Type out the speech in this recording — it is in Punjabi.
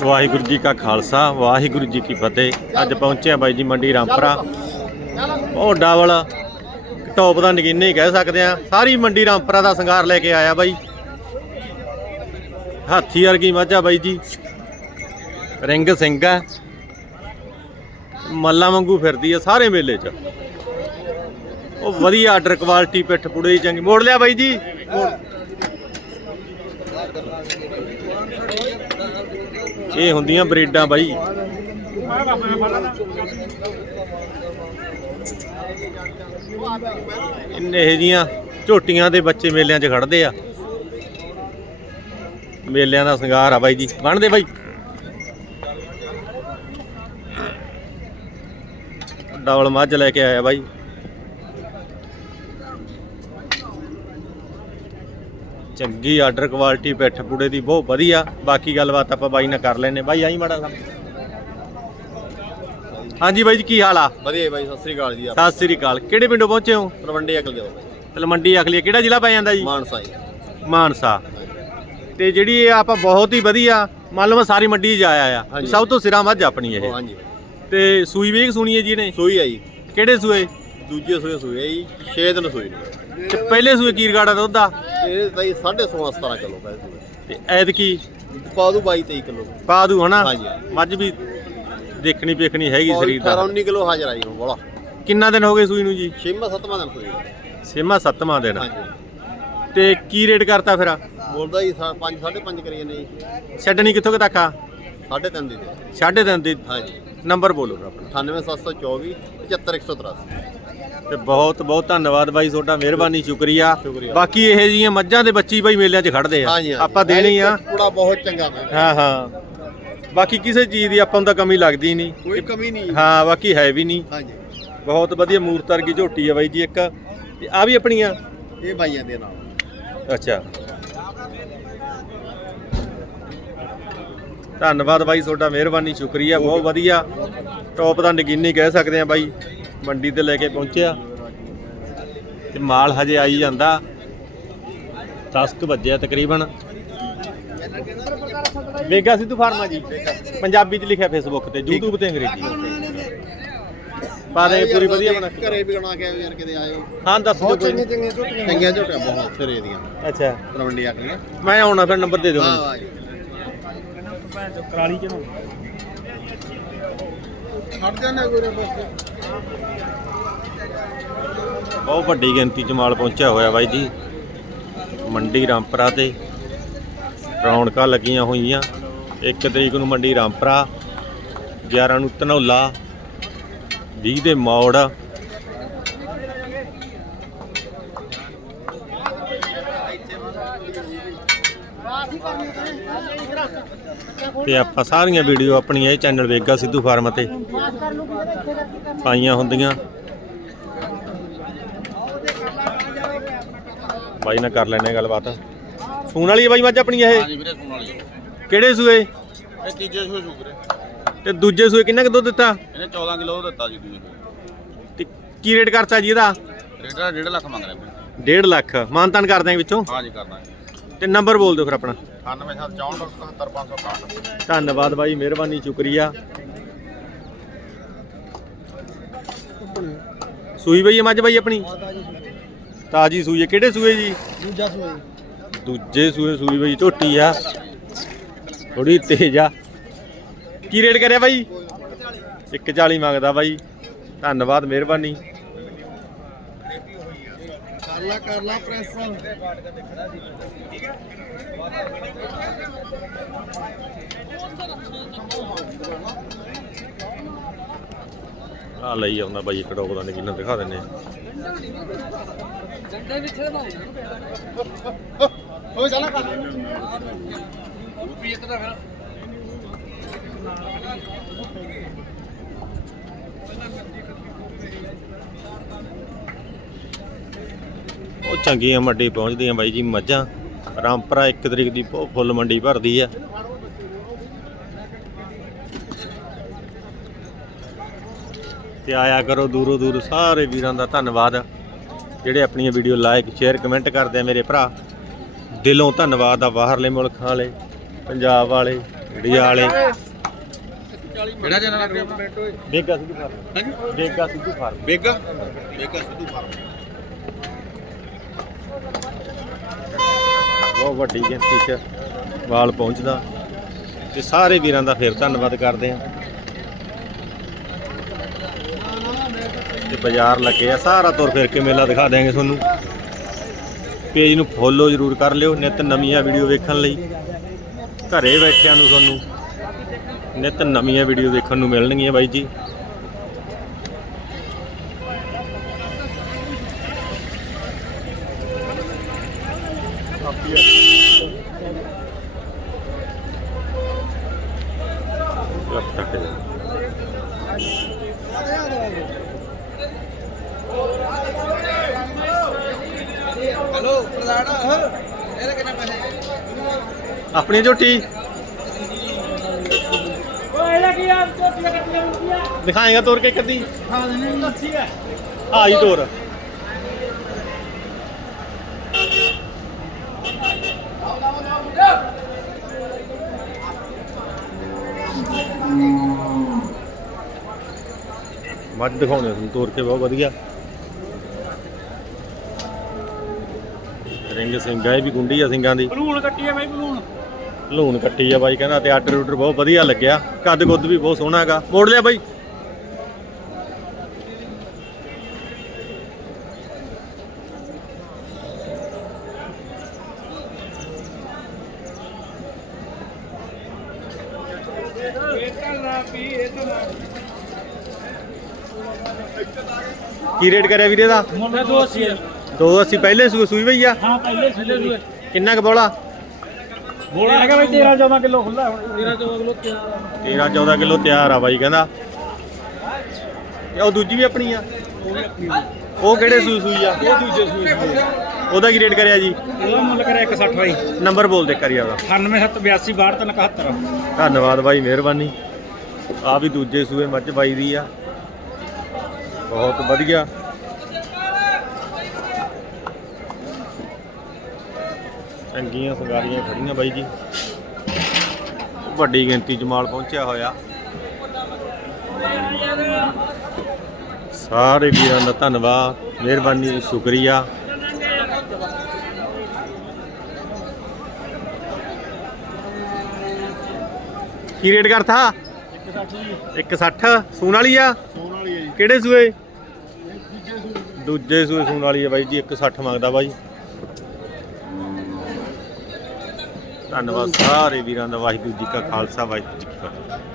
ਵਾਹਿਗੁਰੂ ਜੀ ਕਾ ਖਾਲਸਾ, ਵਾਹਿਗੁਰੂ ਜੀ ਕੀ ਫਤਿਹ। ਅੱਜ ਪਹੁੰਚਿਆ ਬਾਈ ਜੀ ਮੰਡੀ ਰਾਮਪਰਾ। ਉਹ ਡਬਲ ਟੌਪ ਦਾ ਨਗੀਨੇ ਹੀ ਕਹਿ ਸਕਦੇ ਆ। ਸਾਰੀ ਮੰਡੀ ਰਾਮਪਰਾ ਦਾ ਸੰਗਾਰ ਲੈ ਕੇ ਆਇਆ ਬਾਈ। ਹਾਥੀ ਵਰਗੀ ਮੱਝਾ ਬਾਈ ਜੀ। ਰਿੰਗ ਸਿੰਘ ਆ ਮੱਲਾ ਵਾਂਗੂ ਫਿਰਦੀ ਆ ਸਾਰੇ ਮੇਲੇ 'ਚ। ਉਹ ਵਧੀਆ ਆਰਡਰ ਕੁਆਲਿਟੀ ਪਿੱਠ ਪੁੜੇ ਚੰਗੀ। ਮੋੜ ਲਿਆ ਬਾਈ ਜੀ। ਇਹ ਹੁੰਦੀਆਂ ਬਰੀਡਾਂ ਬਾਈ। ਇੰਨੇ ਇਹ ਜੀਆਂ ਝੋਟੀਆਂ ਦੇ ਬੱਚੇ ਮੇਲਿਆਂ 'ਚ ਖੜਦੇ ਆ। ਮੇਲਿਆਂ ਦਾ ਸ਼ਿੰਗਾਰ ਆ ਬਾਈ ਜੀ। ਬਣਦੇ ਬਾਈ। ਡਬਲ ਮੱਝ ਲੈ ਕੇ ਆਇਆ ਬਾਈ। ਚੰਗੀ ਆਰਡਰ ਕੁਆਲਿਟੀ ਪਿੱਠ ਪੁੜੇ ਦੀ ਬਹੁਤ ਵਧੀਆ। ਬਾਕੀ ਗੱਲਬਾਤ ਆਪਾਂ ਬਾਈ ਨਾਲ ਕਰ ਲੈਨੇ ਬਾਈ ਆਈ ਮਾੜਾ। ਹਾਂਜੀ ਬਾਈ ਜੀ ਕੀ ਹਾਲ ਆ? ਵਧੀਆ ਬਾਈ ਸਤਿ ਸ੍ਰੀ ਅਕਾਲ ਜੀ ਆਪ ਸਤਿ ਸ੍ਰੀ ਅਕਾਲ। ਕਿਹੜੇ ਪਿੰਡੋਂ ਪਹੁੰਚੇ ਹੋ? ਤਲਵੰਡੀ ਅਕਲ ਜਾਓ ਤਲਮੰਡੀ ਅਖਲੀ ਕਿਹੜਾ ਜ਼ਿਲ੍ਹਾ ਪੈ ਜਾਂਦਾ ਜੀ? ਮਾਨਸਾ ਜੀ। ਮਾਨਸਾ। ਤੇ ਜਿਹੜੀ ਇਹ ਆਪਾਂ ਬਹੁਤ ਹੀ ਵਧੀਆ ਮੰਨ ਲਓ ਮੈਂ ਸਾਰੀ ਮੰਡੀ 'ਚ ਆਇਆ ਆ। ਸਭ ਤੋਂ ਸਿਰਾਂ ਮੱਝ ਆਪਣੀ ਇਹ। ਹਾਂਜੀ। ਤੇ ਸੂਈ ਵੇਖ ਸੁਣੀਏ ਜੀ ਨੇ ਸੂਈ ਆ ਜੀ। ਕਿਹੜੇ ਸੂਏ? ਦੂਜੇ ਸੂਏ ਆ ਜੀ। 6 ਦਿਨ ਸੂਈ ਨੂੰ। ਤੇ ਪਹਿਲੇ ਸੂਏ ਕੀ ਰਿਗਾੜਾ ਦੁੱਧ ਦਾ? ਇਹ ਤਾਂ ਜੀ 16.5 17 ਕਿਲੋ ਸੂਏ ਤੇ ਐਤਕੀ? ਪਾ ਦੂ 22 23 ਕਿਲੋ। ਪਾ ਦੂ ਹਨਾ? ਹਾਂਜੀ। ਮੱਝ ਵੀ ਦੇਖਣੀ ਪੇਖਣੀ ਹੈਗੀ ਸਰੀਰ ਦਾ। 19 ਕਿਲੋ ਹਾਜ਼ਰ ਆਈ ਹੁਣ ਬੋਲਾ। ਕਿੰਨਾ ਦਿਨ ਹੋ ਗਏ ਸੂਈ ਨੂੰ ਜੀ? 6ਵਾਂ 7ਵਾਂ ਦਿਨ ਆ। ਛੇਵਾਂ ਸੱਤਵਾਂ ਦਿਨ। ਹਾਂਜੀ। ਤੇ ਕੀ ਰੇਟ ਕਰਤਾ ਫਿਰ? ਬੋਲਦਾ ਜੀ 5 5.5 ਕਰੀ ਜਾਂਦੇ ਜੀ। ਛੱਡਣੀ ਕਿੱਥੋਂ ਕੁ ਤੱਕ ਆ? 3.5 ਦੀ ਦੇ। ਸਾਢੇ ਤਿੰਨ ਦੀ। ਹਾਂਜੀ। ਨੰਬਰ ਬੋਲੋ ਫਿਰ ਆਪਣਾ। 98724 75183 ਤੇ ਬਹੁਤ ਬਹੁਤ ਧੰਨਵਾਦ ਬਾਈ ਤੁਹਾਡਾ ਮਿਹਰਬਾਨੀ ਸ਼ੁਕਰੀਆ। ਬਾਕੀ ਇਹ ਜੀਆਂ ਮੱਝਾਂ ਦੇ ਬੱਚੀ ਬਾਈ ਮੇਲਿਆਂ 'ਚ ਖੜਦੇ ਆ। ਆਪਾਂ ਦੇਣੀ ਆ। ਪੂੜਾ ਬਹੁਤ ਚੰਗਾ ਹਾਂ ਹਾਂ। ਬਾਕੀ ਕਿਸੇ ਚੀਜ਼ ਦੀ ਆਪਾਂ ਨੂੰ ਤਾਂ ਕਮੀ ਲੱਗਦੀ ਨਹੀਂ। ਕੋਈ ਕਮੀ ਨਹੀਂ। ਹਾਂ ਬਾਕੀ ਹੈ ਵੀ ਨਹੀਂ। ਹਾਂਜੀ। ਬਹੁਤ ਵਧੀਆ ਮੂਰਤ ਵਰਗੀ ਝੋਟੀ ਆ ਬਾਈ ਜੀ ਇੱਕ। ਤੇ ਆ ਵੀ ਆਪਣੀਆਂ? ਇਹ ਬਾਈਆਂ ਦੇ ਨਾਲ। ਅੱਛਾ। ਧੰਨਵਾਦ ਬਾਈ ਤੁਹਾਡਾ ਮਿਹਰਬਾਨੀ ਸ਼ੁਕਰੀਆ। ਬਹੁਤ ਵਧੀਆ। ਟੌਪ ਦਾ ਨਗੀਨੀ ਕਹਿ ਸਕਦੇ ਆ ਬਾਈ। ਮੰਡੀ ਤੇ ਲੈ ਕੇ ਪਹੁੰਚਿਆ ਤੇ ਮਾਲ ਹਜੇ ਆਈ ਜਾਂਦਾ। 10 ਕੁ ਵੱਜਿਆ ਤਕਰੀਬਨ। ਵੇਗਾ ਸਿੱਧੂ ਫਾਰਮਾ ਜੀ ਪੰਜਾਬੀ ਚ ਲਿਖਿਆ ਫੇਸਬੁੱਕ ਤੇ YouTube ਤੇ ਅੰਗਰੇਜ਼ੀ। ਪਾ ਦੇ ਪੂਰੀ ਵਧੀਆ ਬਣਾ ਕੇ ਘਰੇ ਵੀ ਬਣਾ ਕੇ ਆਇਓ ਯਾਰ ਕਿਤੇ ਆਇਓ। ਹਾਂ ਦੱਸ ਦਿਓ ਕੋਈ। ਚੰਗੀਆਂ ਝੋਟੀਆਂ। ਚੰਗੀਆਂ ਝੋਟੀਆਂ ਬਹੁਤ। ਸਿਰੇ ਦੀਆਂ। ਅੱਛਾ। ਤਲਵੰਡੀ ਆਕਲੀਆਂ ਮੈਂ ਆਉਣਾ ਫਿਰ ਨੰਬਰ ਦੇ ਦਿਓ। ਵਾਹ ਜੀ। ਕਰਾਲੀ ਚ ਛੱਡ ਜਾਣਾ ਕੋਈ ਬਸ। ਬਹੁਤ ਵੱਡੀ ਗਿਣਤੀ ਚ ਮਾਲ ਪਹੁੰਚਿਆ ਹੋਇਆ ਬਾਈ ਜੀ। ਮੰਡੀ ਰਾਮਪਰਾ ਤੇ। ਰੌਣਕਾਂ ਲੱਗੀਆਂ ਹੋਈਆਂ। 1 ਤਰੀਕ ਨੂੰ ਮੰਡੀ ਰਾਮਪਰਾ। 11 ਨੂੰ ਧਨੌਲਾ। 20 ਦੇ ਮੌੜ। ਤੇ ਆਪਾਂ ਸਾਰੀਆਂ ਵੀਡੀਓ ਆਪਣੀਆਂ ਇਹ ਚੈਨਲ ਵੇਗਾ ਸਿੱਧੂ ਫਾਰਮ ਤੇ ਪਾਈਆਂ ਹੁੰਦੀਆਂ। ਬਾਈ ਨਾਲ ਕਰ ਲੈਣੇ ਗੱਲਬਾਤ। ਸੂਣ ਵਾਲੀ ਹੈ ਬਾਈ ਮੱਝ ਆਪਣੀ ਇਹ? ਹਾਂਜੀ ਵੀਰੇ ਸੁਣ ਵਾਲੀ ਕਿਹੜੇ ਸੂਏ? ਇਹ ਤੀਜੇ ਸੂਏ ਸ਼ੁਕਰੇ ਤੇ ਦੂਜੇ ਸੂਏ ਕਿੰਨਾ ਕੁ ਦੁੱਧ ਦਿੱਤਾ? ਇਹਨੇ 14 ਕਿਲੋ ਦਿੱਤਾ ਜੀ ਤੁਸੀਂ ਤੇ ਕੀ ਰੇਟ ਕਰਤਾ ਜੀ ਇਹਦਾ? ਰੇਟਾ 1.5 ਲੱਖ ਮੰਗ ਰਹੇ ਵੀਰੇ। 1.5 ਲੱਖ। ਮਾਨਤਾਨ ਕਰ ਦਾਂਗੇ ਵਿੱਚੋਂ। ਹਾਂਜੀ ਕਰਨਾ ਤੇ ਨੰਬਰ ਬੋਲ ਦਿਓ ਫਿਰ ਆਪਣਾ। 9774475561 ਧੰਨਵਾਦ ਬਾਈ ਮਿਹਰਬਾਨੀ ਸ਼ੁਕਰੀਆ। ਸੂਈ ਬਈ ਇਹ ਮੱਝ ਬਾਈ ਆਪਣੀ? ਤਾਜੀ ਸੂਈ ਹੈ। ਕਿਹੜੇ ਸੂਏ ਜੀ? ਦੂਜਾ ਸੂਏ ਦੂਜੇ ਸੂਏ ਸੂਈ ਬਈ ਝੋਟੀ ਆ। ਥੋੜੀ ਤੇਜ਼ ਆ। ਕੀ ਰੇਟ ਕਰਿਆ ਬਾਈ? 140 ਮੰਗਦਾ ਬਾਈ। ਧੰਨਵਾਦ ਮਿਹਰਬਾਨੀ। ਲਾ ਕਰ ਲਾ ਪ੍ਰੈਸ ਆ ਲਈ ਆਉਂਦਾ ਬਾਈ ਇੱਕ ਡੋਗ ਦਾ ਨਗੀਨਾ ਦਿਖਾ ਦਿੰਨੇ ਆ। ਹੋ ਜਾਣਾ ਕਰ ਉਹ ਚੰਗੀਆਂ ਮੰਡੀ ਪਹੁੰਚਦੀਆਂ ਬਾਈ ਜੀ ਮੱਝਾਂ। ਰਾਮਪਰਾ 1 ਤਰੀਕ ਦੀ ਬਹੁਤ ਫੁੱਲ ਮੰਡੀ ਭਰਦੀ ਆ। ਤੇ ਆਇਆ ਕਰੋ ਦੂਰੋਂ ਦੂਰ ਸਾਰੇ ਵੀਰਾਂ ਦਾ ਧੰਨਵਾਦ। ਜਿਹੜੇ ਆਪਣੀਆਂ ਵੀਡੀਓ ਲਾਈਕ ਸ਼ੇਅਰ ਕਮੈਂਟ ਕਰਦੇ ਆ ਮੇਰੇ ਭਰਾ। ਦਿਲੋਂ ਧੰਨਵਾਦ ਆ ਬਾਹਰਲੇ ਮੁਲਕਾਂ ਵਾਲੇ ਪੰਜਾਬ ਵਾਲੇ ਢੀਆ ਵਾਲੇ। ਕਿਹੜਾ ਜਨਾ ਲੱਗ ਰਿਹਾ ਬੇਗਾ ਸਿੱਧੂ ਫਾਰਮ। ਹਾਂਜੀ? ਬੇਗਾ ਸਿੱਧੂ ਫਾਰਮ। ਬੇਗਾ? ਬੇਗਾ ਸਿੱਧੂ ਫਾਰਮ। ਬਹੁਤ ਵੱਡੀ ਗਿਣਤੀ 'ਚ ਵਾਲ ਪਹੁੰਚਦਾ। ਤੇ ਸਾਰੇ ਵੀਰਾਂ ਦਾ ਫਿਰ ਧੰਨਵਾਦ ਕਰਦੇ ਆ ਤੇ ਬਾਜ਼ਾਰ ਲੱਗੇ ਆ, ਸਾਰਾ ਤੁਰ ਫਿਰ ਕੇ ਮੇਲਾ ਦਿਖਾ ਦਿਆਂਗੇ ਤੁਹਾਨੂੰ। ਪੇਜ ਨੂੰ ਫੋਲੋ ਜ਼ਰੂਰ ਕਰ ਲਿਓ, ਨਿਤ ਨਵੀਆਂ ਵੀਡੀਓ ਵੇਖਣ ਲਈ। ਘਰੇ ਬੈਠਿਆਂ ਨੂੰ ਤੁਹਾਨੂੰ ਨਿਤ ਨਵੀਆਂ ਵੀਡੀਓ ਦੇਖਣ ਨੂੰ ਮਿਲਣਗੀਆਂ ਬਾਈ ਜੀ। ਲੱਖ ਤੱਕ ਦੇ। ਹੈਲੋ ਪ੍ਰਧਾਨ ਇਹਦੇ ਕਿੰਨੇ ਪੈਸੇ ਆਪਣੀ ਝੋਟੀ। ਦਿਖਾਏਗਾ ਤੋਰ ਕੇ ਕਦੀ ਹਾਂ ਨਹੀਂ ਲੱਸੀ ਹੈ ਆ ਜੀ ਤੋਰ। ਮੱਝ ਦਿਖਾਉਂਦੇ ਤੁਹਾਨੂੰ ਤੋਰ ਕੇ ਬਹੁਤ ਵਧੀਆ। ਰਿੰਗ ਸਿੰਘਾ ਇਹ ਵੀ ਗੁੰਡੀ ਆ ਸਿੰਘਾਂ ਦੀ। ਬਲੂਨ ਕੱਟੀ ਹੈ ਬਾਈ ਬਲੂਨ। ਲੂਣ ਕੱਟੀ ਆ ਬਾਈ ਕਹਿੰਦਾ ਤੇ ਆਰਡਰ ਆਰਡਰ ਬਹੁਤ ਵਧੀਆ ਲੱਗਿਆ। ਕੱਦ ਕੁੱਦ ਵੀ ਬਹੁਤ ਸੋਹਣਾ ਹੈਗਾ। ਮੋੜ ਲਿਆ ਬਾਈ। ਕੀ ਰੇਟ ਕਰਿਆ ਵੀਰੇ ਦਾ? ਮੁੰਡਾ 280 ਹੈ 280 ਪਹਿਲੇ ਸੂ ਸੂਈ ਆ? ਹਾਂ ਪਹਿਲੇ ਸਿੱਧੇ ਦੂਏ ਕਿੰਨਾ ਕੁ ਬੋਲਾ? ਬੋਲਾ ਹੈਗਾ ਬਾਈ 13 14 ਕਿਲੋ ਖੁੱਲਾ ਹੁਣ। 13 14 ਕਿਲੋ 13 14 ਕਿਲੋ ਤਿਆਰ ਆ ਬਾਈ ਕਹਿੰਦਾ। ਤੇ ਉਹ ਦੂਜੀ ਵੀ ਆਪਣੀ ਆ? ਉਹ ਵੀ ਆਪਣੀ ਉਹ ਕਿਹੜੇ ਸੂਈ ਸੂਈ ਆ? ਉਹ ਦੂਜੇ ਸੂਏ ਉਹਦਾ ਕੀ ਰੇਟ ਕਰਿਆ ਜੀ? ਉਹਦਾ ਮੁੱਲ ਕਰਿਆ 160 ਬਾਈ। ਨੰਬਰ ਬੋਲ ਦੇ ਕਰੀ ਉਹਦਾ 9782 6271 ਧੰਨਵਾਦ ਬਾਈ ਮਿਹਰਬਾਨੀ। ਆ ਵੀ ਦੂਜੇ ਸੂਏ ਮੱਝ ਪਾਈ ਦੀ ਆ। ਬਹੁਤ ਵਧੀਆ। ਚੰਗੀਆਂ ਸੰਗਾਰੀਆਂ ਖੜੀਆਂ ਬਾਈ ਜੀ। ਵੱਡੀ ਗਿਣਤੀ ਚ ਮਾਲ ਪਹੁੰਚਿਆ ਹੋਇਆ। ਸਾਰੇ ਵੀਰਾਂ ਦਾ ਧੰਨਵਾਦ, ਮਿਹਰਬਾਨੀ, ਸ਼ੁਕਰੀਆ। ਕੀ ਰੇਟ ਕਰਤਾ? 160 ਸੂਣ ਵਾਲੀ ਆ? ਸੋਨ ਵਾਲੀ ਹੈ ਜੀ। ਕਿਹੜੇ ਸੂਏ? ਦੂਜੇ ਸੂਏ ਦੂਜੇ ਸੂਏ ਸੂਣ ਵਾਲੀ ਆ ਬਾਈ ਜੀ 160 ਮੰਗਦਾ ਬਾਈ। ਧੰਨਵਾਦ ਸਾਰੇ ਵੀਰਾਂ ਦਾ ਵਾਹਿਗੁਰੂ ਜੀ ਕਾ ਖਾਲਸਾ ਵਾਹਿਗੁਰੂ ਜੀ ਕੀ ਫਤਿਹ।